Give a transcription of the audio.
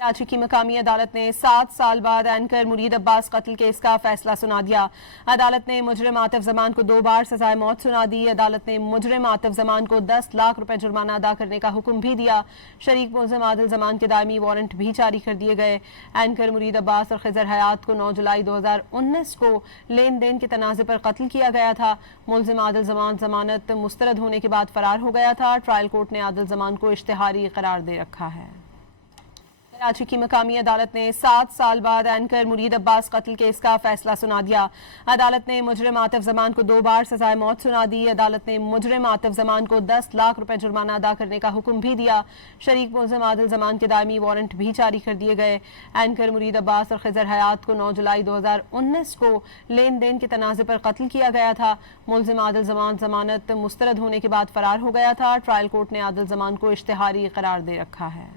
कराची की मकामी अदालत ने 7 साल बाद एंकर मुरीद अब्बास कत्ल केस का फैसला सुना दिया। अदालत ने मुजरिम आतिफ जमान को 2 बार सजाए मौत सुना दी। अदालत ने मुजरिम आतिफ जमान को 10 लाख रुपए जुर्माना अदा करने का हुक्म भी दिया। शरीक मुलजिम आदिल जमान के दायमी वारंट भी जारी कर दिए गए। एंकर मुरीद अब्बास और खिजर हयात को 9 जुलाई 2019 को लेन देन के तनाज़े पर कत्ल किया गया था। मुलजिम आदिल जमान जमानत मुस्तरद होने के बाद फरार हो गया था। ट्रायल कोर्ट ने आदिल जमान को इश्तिहारी करार दे रखा है। कराची की मकामी अदालत ने 7 साल बाद एंकर मुरीद अब्बास कत्ल केस का फैसला सुना दिया। अदालत ने मुजरिम आतिफ जमान को 2 बार सजाए मौत सुना दी। अदालत ने मुजरिम आतिफ जमान को 10 लाख रुपए जुर्माना अदा करने का हुक्म भी दिया। शरीक मुलजिम आदिल जमान के दायमी वारंट भी जारी कर दिए गए। एंकर मुरीद अब्बास और खिजर हयात को 9 जुलाई 2019 को लेन देन के तनाज़े पर कत्ल किया गया था। मुलजिम आदिल जमान जमानत मुस्तरद होने के बाद फरार हो गया था। ट्रायल कोर्ट ने आदिल जमान को इश्तिहारी करार दे रखा है।